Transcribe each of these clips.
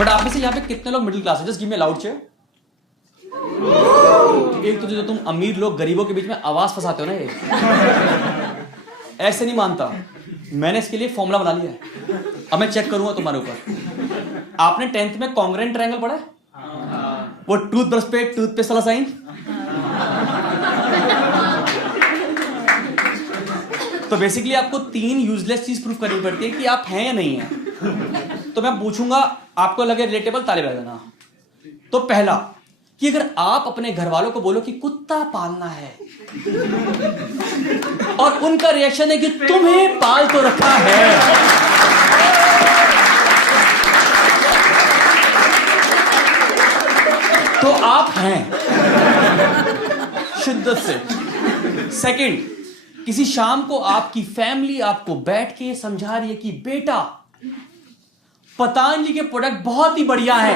But आप में से यहाँ पे कितने लोग मिडिल क्लास है? Just give me a loud chair. एक तो जो तुम अमीर लोग गरीबों के बीच में आवाज फंसाते हो ना, ये ऐसे नहीं मानता। मैंने इसके लिए फॉर्मूला बना लिया है, अब मैं चेक करूंगा तुम्हारे ऊपर। आपने 10th में कॉन्ग्रुएंट ट्रायंगल पढ़ा है? वो टूथब्रश पे टूथपेस्ट वाला साइन। तो बेसिकली आपको 3 यूजलेस चीज प्रूफ करनी पड़ती है कि आप हैं या नहीं हैं। तो मैं पूछूंगा, आपको लगे रिलेटेबल ताली बजा देना। तो पहला कि अगर आप अपने घर वालों को बोलो कि कुत्ता पालना है और उनका रिएक्शन है कि तुम्हें पाल तो रखा है, तो आप हैं शिद्दत से। सेकंड, किसी शाम को आपकी फैमिली आपको बैठ के समझा रही है कि बेटा पतंजलि के प्रोडक्ट बहुत ही बढ़िया है,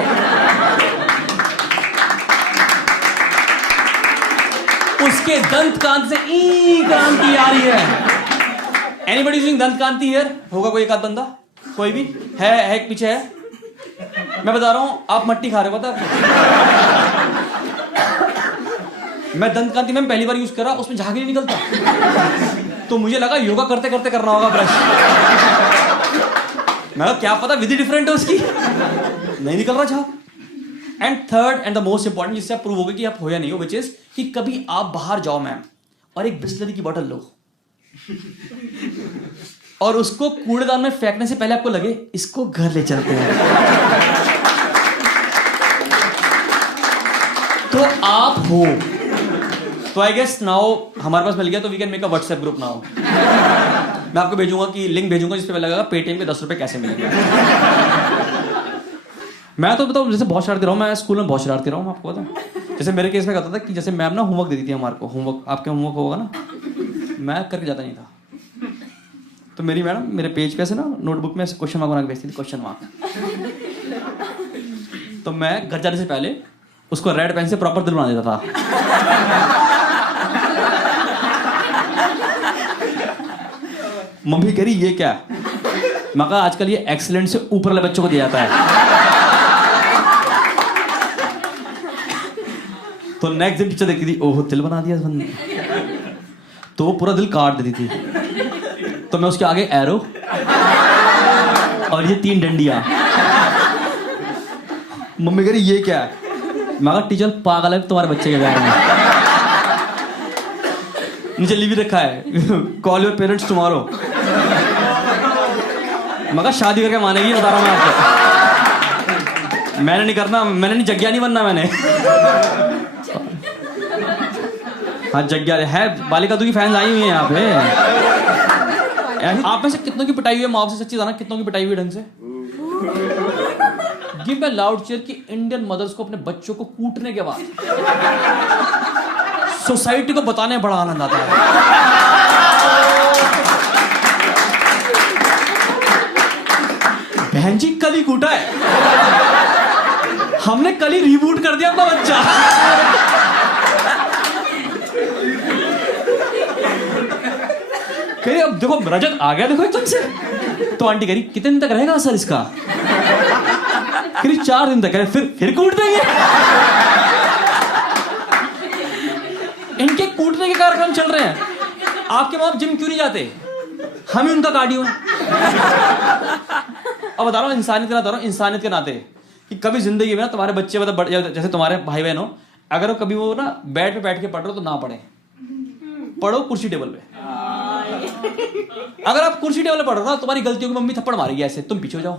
उसके दंत कांति से ई क्रांति आ रही है। एनीबॉडी यूजिंग दंत कांति हियर? होगा कोई एक आध बंदा? कोई भी है एक पीछे है? मैं बता रहा हूं, आप मट्टी खा रहे हो, पता है? मैं दंत कांति में पहली बार यूज कर रहा, उसमें झाग नहीं निकलता, तो मुझे लगा योगा करते करते करना होगा ब्रश। मैं क्या पता विधि डिफरेंट है उसकी, नहीं निकल रहा झाग। And third and the most important, जिससे आप प्रूव होगा कि आप हो या नहीं हो, विच इज कि कभी आप बाहर जाओ मैम और एक बिस्लरी की बोतल लो और उसको कूड़ेदान में फेंकने से पहले आपको लगे इसको घर ले चलते हैं, तो आप हो। तो आई गेस नाउ हमारे पास मिल गया, तो we can make a WhatsApp group now. मैं आपको भेजूंगा कि लिंक भेजूंगा जिस पे लगेगा पेटीएम पे 10 रुपए कैसे मिलेंगे। मैं तो बताऊं, जैसे बहुत शरारती रहा हूं, मैं स्कूल में बहुत शरारती रहा हूं, आपको पता। जैसे मेरे केस में कहता था कि जैसे मैम ना होमवर्क देती थी हमारे को, होमवर्क आपके होमवर्क होगा ना, मैं करके जाता नहीं था। तो मेरी मैडम मेरे पेज पे ऐसे ना नोटबुक में ऐसे क्वेश्चन मार्क बना के भेजती थी, क्वेश्चन मार्क। तो मैं घर जाने से पहले उसको रेड पेन से प्रॉपर दिल बना देता था। मम्मी कह रही ये क्या? मैं कहा आजकल ये एक्सीलेंट से ऊपर वाले बच्चों को दिया जाता है। तो नेक्स्ट दिन टीचर देखती थी, ओहो दिल बना दिया इस बंदे ने, तो वो पूरा दिल काट देती थी। तो मैं उसके आगे एरो और ये 3 डंडियां। मम्मी कह रही ये क्या है? मैं कहा टीचर पागल है तुम्हारे बच्चे के बारे में। नीचे लिख भी रखा है, कॉल योर पेरेंट्स टुमारो। मैं कहा शादी करके मानेगी, बता रहा हूं मैं आपको। मैंने नहीं करना, मैंने नहीं, जग्या नहीं बनना मैंने। हाँ जग्या है, बालिका तू की फैंस आई हुई है यहाँ पे। आप में से कितनों की पिटाई हुई है माँ से? सच्ची बताना, कितनों की पिटाई हुई ढंग से? गिव मी लाउड चेयर कि इंडियन मदर्स को अपने बच्चों को कूटने के बाद सोसाइटी को बताने में बड़ा आनंद आता है। बहन जी कल ही कूटा है, हमने कल ही रिबूट कर दिया अपना बच्चा। कह रही अब देखो रजत आ गया, देखो एकदम से। तो आंटी कह रही कितने दिन तक रहेगा असर इसका? कह रही 4 दिन तक। कह रहे फिर कूट देंगे। इनके कूटने के कार्यक्रम चल रहे हैं। आपके माँ जिम क्यों नहीं जाते? हम ही उनका कार्डियो है। अब बता रहा हूँ इंसानियत के नाते, इंसानियत के नाते कि कभी जिंदगी में ना तुम्हारे बच्चे मतलब जैसे तुम्हारे भाई बहन हो, अगर वो कभी वो ना बेड पे बैठ के पढ़ रहे हो तो ना पढ़े, पढ़ो कुर्सी टेबल पे। अगर आप कुर्सी टेबल पे पढ़ रहे हो ना, तुम्हारी गलतियों की मम्मी थप्पड़ मारेगी ऐसे, तुम पीछे हो जाओ,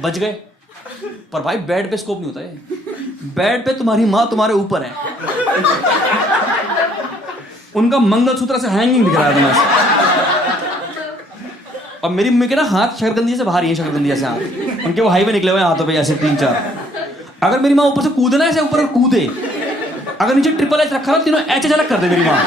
बच गए। पर भाई बेड पे स्कोप नहीं होता है, बेड पे तुम्हारी माँ तुम्हारे ऊपर है, उनका मंगलसूत्र से हैंगिंग दिख रहा है तुम्हें। और मेरी मम्मी के ना हाथ शकरकंदी से बाहर ही है, शकरकंदी से हाथ उनके वो हाईवे निकले हुए हाथों पे ऐसे 3-4। अगर मेरी माँ ऊपर से कूदे ना ऐसे ऊपर कूदे, अगर नीचे ट्रिपल एच रखा ना, तीनों एच झलक कर दे मेरी माँ।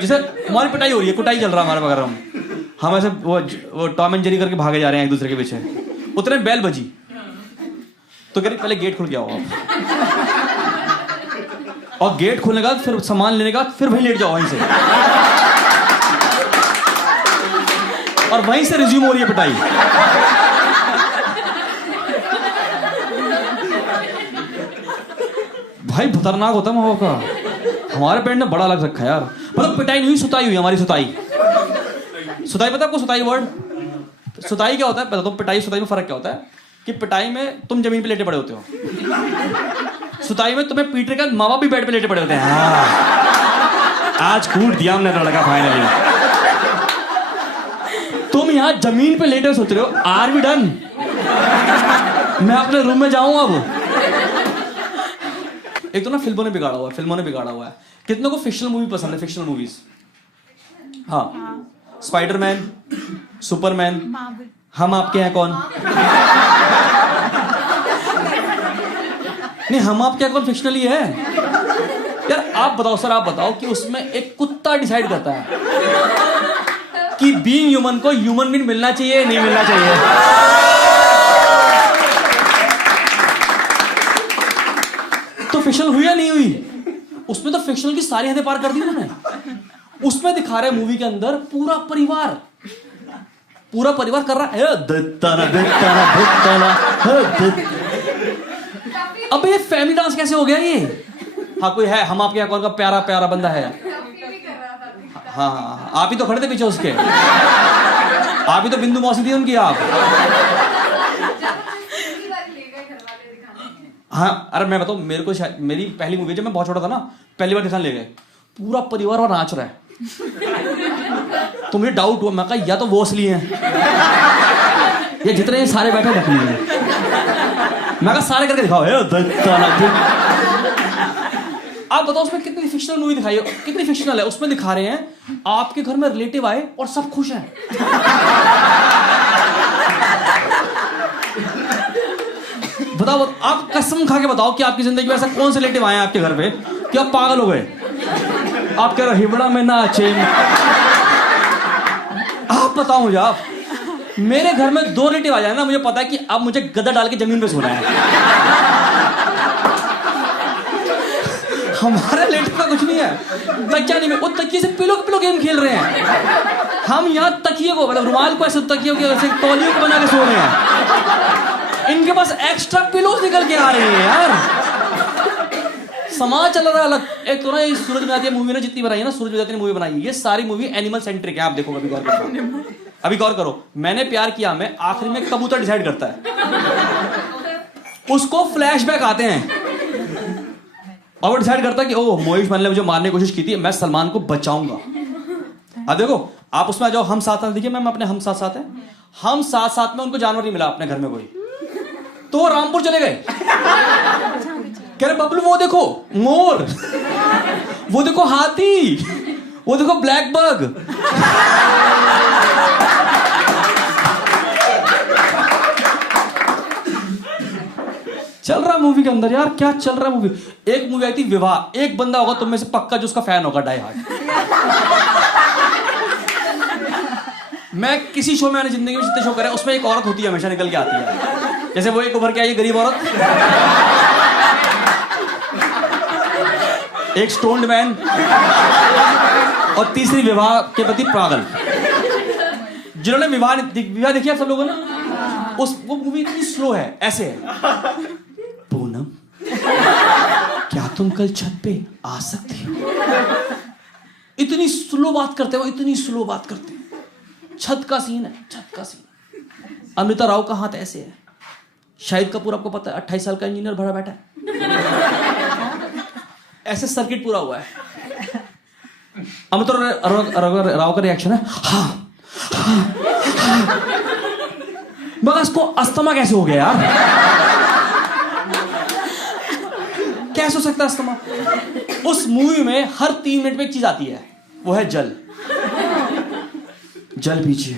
जैसे हमारी पिटाई हो रही है, कुटाई चल रहा है हमारे बगैर, हम ऐसे वो टॉम एंड जेरी करके भागे जा रहे हैं एक दूसरे के पीछे। उतने बेल बजी तो कह रही पहले गेट खुल गया हो आप, और गेट खोलने के बाद फिर सामान लेने के बाद फिर वहीं लेट जाओ वहीं से। और वहीं से रिज्यूम हो रही है पिटाई। भाई खतरनाक होता है माँ बाप का। हमारे पेरेंट ने बड़ा अलग रखा है यार। मतलब पिटाई नहीं हुई, सुताई हुई हमारी। सुताई सुताई पता है आपको? सुताई वर्ड, सुताई क्या होता है? पता तो पिटाई सुताई में फर्क क्या होता है कि पिटाई में तुम जमीन पे लेटे पड़े होते हो, सुताई में तुम्हें पीट रहे का माँ बाप भी बेड पे लेटे पड़े होते हैं। हाँ, आज कूट दिया हमने लड़का फाइनली। तुम यहाँ जमीन पे लेटे सोच रहे हो आर वी डन, मैं अपने रूम में जाऊं अब। एक तो ना फिल्मों ने बिगाड़ा हुआ है, फिल्मों ने बिगाड़ा हुआ है। कितनों को फिक्शनल मूवी पसंद है? फिक्शनल मूवीज, हाँ, स्पाइडरमैन, सुपरमैन, हम आपके हैं कौन। नहीं, हम आपके हैं कौन फिक्शनल ही है यार। आप बताओ सर, आप बताओ कि उसमें एक कुत्ता डिसाइड करता है कि बीइंग ह्यूमन को ह्यूमन बीइंग मिलना चाहिए नहीं मिलना चाहिए। तो फिक्शनल हुई या नहीं हुई? उसमें तो फिक्शनल की सारी हदें पार कर दी उन्होंने। उसमें दिखा रहे मूवी के अंदर पूरा परिवार कर रहा है अब ये फैमिली डांस कैसे हो गया ये? हाँ, कोई है हम आपके कौन का प्यारा प्यारा बंदा है? हाँ हाँ, आप ही तो खड़े थे पीछे उसके, आप ही तो बिंदु मौसी थी उनकी आप। हाँ, अरे मैं बताऊं, मेरे को मेरी पहली मूवी जब मैं बहुत छोटा था ना, पहली बार दिखाने ले गए, पूरा परिवार वहां नाच रहा है। तो मुझे डाउट हुआ, मैं कहा या तो वो असली है या जितने ये सारे बैठे नकली हैं। मैं कहा सारे करके दिखाओ। आप बताओ उसमें कितनी फिक्शनल मूवी दिखाई है, कितनी फिक्शनल है। उसमें दिखा रहे हैं आपके घर में रिलेटिव आए और सब खुश हैं। बताओ, आप कसम खा के बताओ कि आपकी जिंदगी में ऐसा कौन से रिलेटिव आए आपके घर पे कि आप पागल हो गए? आप कह रहे हो हिबड़ा में नाचे। आप बताओ मुझे, आप मेरे घर में 2 रिलेटिव आ जाए ना, मुझे पता है कि अब मुझे गदा डाल के जमीन पे सोना है। हमारे रिलेटिव का कुछ नहीं है, तकिया नहीं, वो तकिए से पिलो गेम खेल रहे हैं। हम यहाँ तकिए को, मतलब रुमाल को ऐसे तकिए को ऐसे तौलियों को बना के सो रहे हैं। इनके पास एक्स्ट्रा पिलोज निकल के आ रही है यार। समाज चल रहा है अलग। एक तो ना ये सूरज बजाती मूवी ने जितनी बनाई है ना, सूरज बजाती ने मूवी बनाई है, ये सारी मूवी एनिमल सेंट्रिक है। आप देखो, अभी गौर करो, अभी गौर करो। मैंने प्यार किया में आखिर में कबूतर डिसाइड करता है, उसको फ्लैशबैक आते हैं और वो डिसाइड करता है कि ओह मोहिश मन ने मुझे मारने की कोशिश की थी, मैं सलमान को बचाऊंगा। अब देखो, आप उसमें आ जाओ, हम साथ साथ। देखिए मैम, अपने हम साथ साथ हैं, हम साथ साथ में उनको जानवर नहीं मिला अपने घर में कोई, तो वो रामपुर चले गए। कह रहे बबलू वो देखो मोर, वो देखो हाथी, वो देखो ब्लैक बग। चल रहा मूवी के अंदर यार, क्या चल रहा है मूवी। एक मूवी आई थी विवाह, एक बंदा होगा तुम में से पक्का जो उसका फैन होगा, डाई हार्ड। मैं किसी शो में, मैंने जिंदगी में जितने शो करे उसमें एक औरत होती है, हमेशा निकल के आती है। जैसे वो एक उभर के आई गरीब औरत, एक स्टोन्ड मैन, और तीसरी विवाह के प्रति पागल। जिन्होंने विवाह देखी आप सब लोगों ने, वो मूवी इतनी स्लो है, ऐसे है। पूनम, क्या तुम कल छत पे आ सकती हो? इतनी स्लो बात करते हो, इतनी स्लो बात करते हैं। छत का सीन है, छत का सीन। अमृता राव का हाथ ऐसे है। शाहिद कपूर आपको पता है 28 साल का इंजीनियर भरा बैठा है, ऐसे सर्किट पूरा हुआ है। अमृता राव का रिएक्शन है हाँ, मगर इसको अस्थमा कैसे हो गया यार? कैसे हो सकता है अस्थमा? उस मूवी में हर 3 मिनट में एक चीज आती है, वो है जल। जल पीजिए,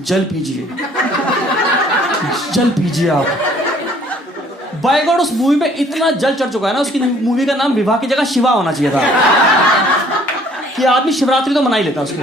जल पीजिए, जल पीजिए आप। बाय गॉड, उस मूवी में इतना जल चढ़ चुका है ना, उसकी मूवी का नाम विवाह की जगह शिवा होना चाहिए था, कि आदमी शिवरात्रि तो मना ही लेता उसको।